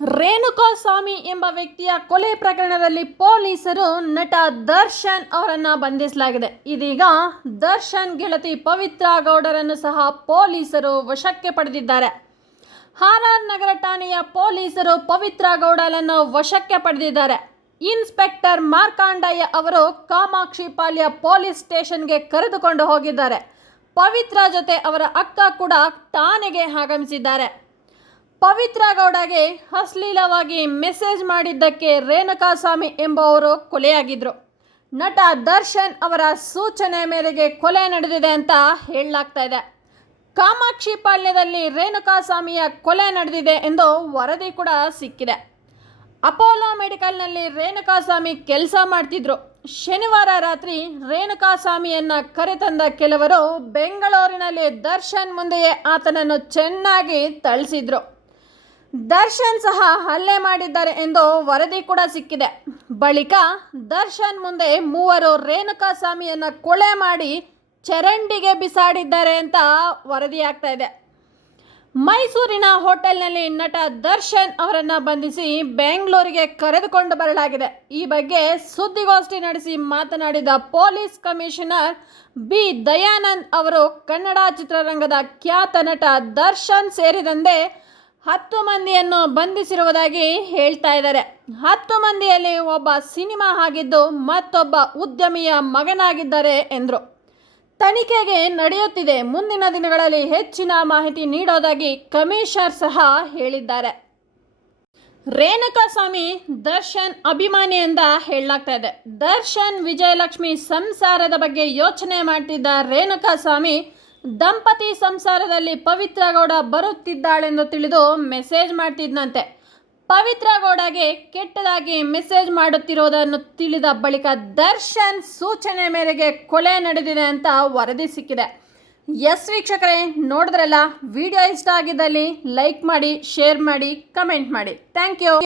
ರೇಣುಕಾಸ್ವಾಮಿ ಎಂಬ ವ್ಯಕ್ತಿಯ ಕೊಲೆ ಪ್ರಕರಣದಲ್ಲಿ ಪೊಲೀಸರು ನಟ ದರ್ಶನ್ ಅವರನ್ನು ಬಂಧಿಸಲಾಗಿದೆ. ಇದೀಗ ದರ್ಶನ್ ಗೆಳತಿ ಪವಿತ್ರ ಗೌಡರನ್ನು ಸಹ ಪೊಲೀಸರು ವಶಕ್ಕೆ ಪಡೆದಿದ್ದಾರೆ. ಹಾರಾರ್ ನಗರ ಠಾಣೆಯ ಪೊಲೀಸರು ಪವಿತ್ರ ಗೌಡರನ್ನು ವಶಕ್ಕೆ ಪಡೆದಿದ್ದಾರೆ. ಇನ್ಸ್ಪೆಕ್ಟರ್ ಮಾರ್ಕಾಂಡಯ್ಯ ಅವರು ಕಾಮಾಕ್ಷಿ ಪಾಳ್ಯ ಪೊಲೀಸ್ ಸ್ಟೇಷನ್ಗೆ ಕರೆದುಕೊಂಡು ಹೋಗಿದ್ದಾರೆ. ಪವಿತ್ರ ಜೊತೆ ಅವರ ಅಕ್ಕ ಕೂಡ ಠಾಣೆಗೆ ಆಗಮಿಸಿದ್ದಾರೆ. ಪವಿತ್ರ ಗೌಡಗೆ ಅಶ್ಲೀಲವಾಗಿ ಮೆಸೇಜ್ ಮಾಡಿದ್ದಕ್ಕೆ ರೇಣುಕಾಸ್ವಾಮಿ ಎಂಬುವರು ಕೊಲೆಯಾಗಿದ್ದರು ನಟ ದರ್ಶನ್ ಅವರ ಸೂಚನೆ ಮೇರೆಗೆ ಕೊಲೆ ನಡೆದಿದೆ ಅಂತ ಹೇಳಲಾಗ್ತಾ ಇದೆ. ಕಾಮಾಕ್ಷಿ ಪಾಳ್ಯದಲ್ಲಿ ರೇಣುಕಾಸ್ವಾಮಿಯ ಕೊಲೆ ನಡೆದಿದೆ ಎಂದು ವರದಿ ಕೂಡ ಸಿಕ್ಕಿದೆ. ಅಪೋಲೋ ಮೆಡಿಕಲ್ನಲ್ಲಿ ರೇಣುಕಾಸ್ವಾಮಿ ಕೆಲಸ ಮಾಡ್ತಿದ್ರು. ಶನಿವಾರ ರಾತ್ರಿ ರೇಣುಕಾಸ್ವಾಮಿಯನ್ನ ಕರೆತಂದ ಕೆಲವರು ಬೆಂಗಳೂರಿನಲ್ಲಿ ದರ್ಶನ್ ಮುಂದೆಯೇ ಆತನನ್ನು ಚೆನ್ನಾಗಿ ಥಳಿಸಿದ್ರು. ದರ್ಶನ್ ಸಹ ಹಲ್ಲೆ ಮಾಡಿದ್ದಾರೆ ಎಂದು ವರದಿ ಕೂಡ ಸಿಕ್ಕಿದೆ. ಬಳಿಕ ದರ್ಶನ್ ಮುಂದೆ ಮೂವರು ರೇಣುಕಾ ಸ್ವಾಮಿಯನ್ನು ಕೊಲೆ ಮಾಡಿ ಚರಂಡಿಗೆ ಬಿಸಾಡಿದ್ದಾರೆ ಅಂತ ವರದಿಯಾಗ್ತಾ ಇದೆ. ಮೈಸೂರಿನ ಹೋಟೆಲ್ನಲ್ಲಿ ನಟ ದರ್ಶನ್ ಅವರನ್ನು ಬಂಧಿಸಿ ಬೆಂಗಳೂರಿಗೆ ಕರೆದುಕೊಂಡು ಬರಲಾಗಿದೆ. ಈ ಬಗ್ಗೆ ಸುದ್ದಿಗೋಷ್ಠಿ ನಡೆಸಿ ಮಾತನಾಡಿದ ಪೊಲೀಸ್ ಕಮಿಷನರ್ ಬಿ. ದಯಾನಂದ್ ಅವರು ಕನ್ನಡ ಚಿತ್ರರಂಗದ ಖ್ಯಾತ ನಟ ದರ್ಶನ್ ಸೇರಿದಂತೆ ಹತ್ತು ಮಂದಿಯನ್ನು ಬಂಧಿಸಿರುವುದಾಗಿ ಹೇಳ್ತಾ ಇದ್ದಾರೆ. ಹತ್ತು ಮಂದಿಯಲ್ಲಿ ಒಬ್ಬ ಸಿನಿಮಾ ಆಗಿದ್ದು ಮತ್ತೊಬ್ಬ ಉದ್ಯಮಿಯ ಮಗನಾಗಿದ್ದಾರೆ ಎಂದರು. ತನಿಖೆಗೆ ನಡೆಯುತ್ತಿದೆ. ಮುಂದಿನ ದಿನಗಳಲ್ಲಿ ಹೆಚ್ಚಿನ ಮಾಹಿತಿ ನೀಡೋದಾಗಿ ಕಮಿಷನರ್ ಸಹ ಹೇಳಿದ್ದಾರೆ. ರೇಣುಕಾಸ್ವಾಮಿ ದರ್ಶನ್ ಅಭಿಮಾನಿ ಅಂತ ಹೇಳಲಾಗ್ತಾ ಇದೆ. ದರ್ಶನ್ ವಿಜಯಲಕ್ಷ್ಮಿ ಸಂಸಾರದ ಬಗ್ಗೆ ಯೋಚನೆ ಮಾಡ್ತಿದ್ದ ರೇಣುಕಾಸ್ವಾಮಿ ದಂಪತಿ ಸಂಸಾರದಲ್ಲಿ ಪವಿತ್ರ ಗೌಡ ಬರುತ್ತಿದ್ದಾಳೆಂದು ತಿಳಿದು ಮೆಸೇಜ್ ಮಾಡ್ತಿದ್ನಂತೆ. ಪವಿತ್ರ ಗೌಡಗೆ ಕೆಟ್ಟದಾಗಿ ಮೆಸೇಜ್ ಮಾಡುತ್ತಿರುವುದನ್ನು ತಿಳಿದ ಬಳಿಕ ದರ್ಶನ್ ಸೂಚನೆ ಮೇರೆಗೆ ಕೊಲೆ ನಡೆದಿದೆ ಅಂತ ವರದಿ ಸಿಕ್ಕಿದೆ. ಎಸ್ ವೀಕ್ಷಕರೇ, ನೋಡಿದ್ರಲ್ಲ, ವಿಡಿಯೋ ಇಷ್ಟ ಆಗಿದ್ದಲ್ಲಿ ಲೈಕ್ ಮಾಡಿ, ಶೇರ್ ಮಾಡಿ, ಕಮೆಂಟ್ ಮಾಡಿ. Thank you.